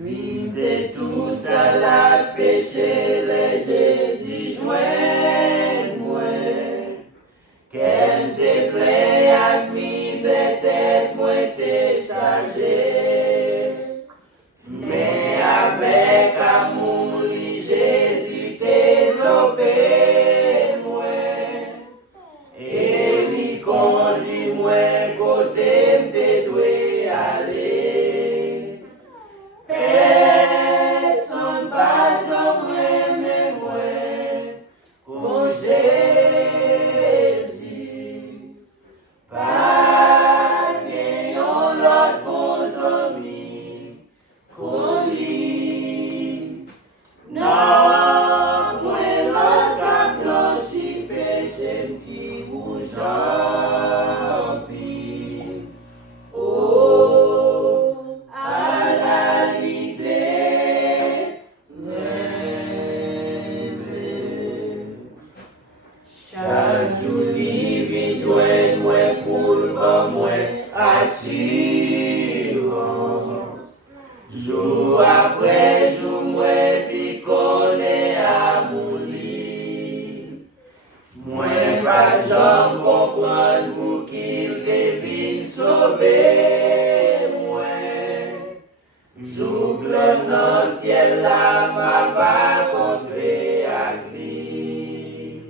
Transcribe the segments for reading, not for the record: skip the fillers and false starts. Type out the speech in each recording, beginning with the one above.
Vite tous à la péché, les Jésus joint moi. Qu'elle te plaît, admise tête, moi t'es chargé. Mais avec amour, Jésus t'est lopé, moi. Et lui conduit, moi, côté m'te doué aller. Personne pas jamais moi, con Jésus. Pas n'ayons l'autre bons amis, qu'on lit. Non, moi l'autre cap blanchi, péché m'ti ou jampi. Oh, à la l'idée, chaque jour, lui joint moi pour le moi assurance. Jour après jour, moi puis connaît à mon lit. Moi pas jamais comprendre pour qu'il devine sauver moi. Jour plein dans le ciel là m'a pas rencontré avec lui.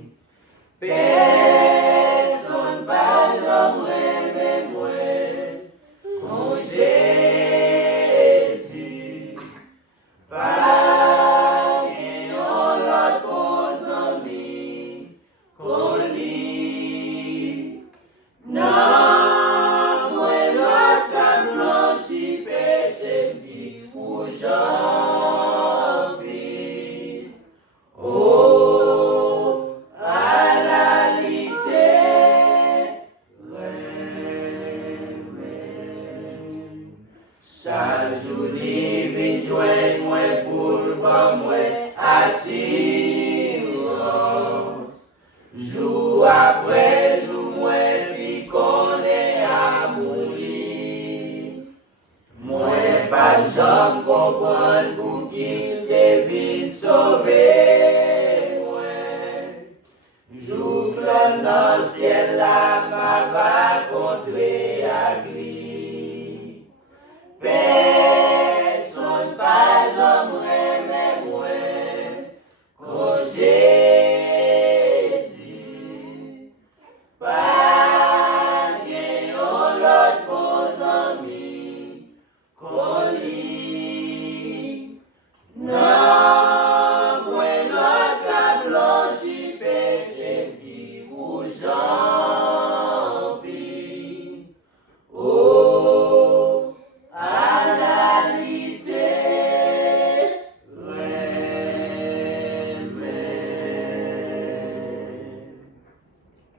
Personne pas jamais moi, con Jésus. Pas n'ayons l'autre bons amis, qu'on lit. Non, moi l'autre cap blanchi, péché m'ti ou jampi. Oh, à la lité, chaque jour divine joint moi pour moi assurance. Jour après jour moi puis connaît à mourir. Moi pas jamais comprendre pour qu'il devine sauver moi. Jour plein dans le ciel là m'a rencontré avec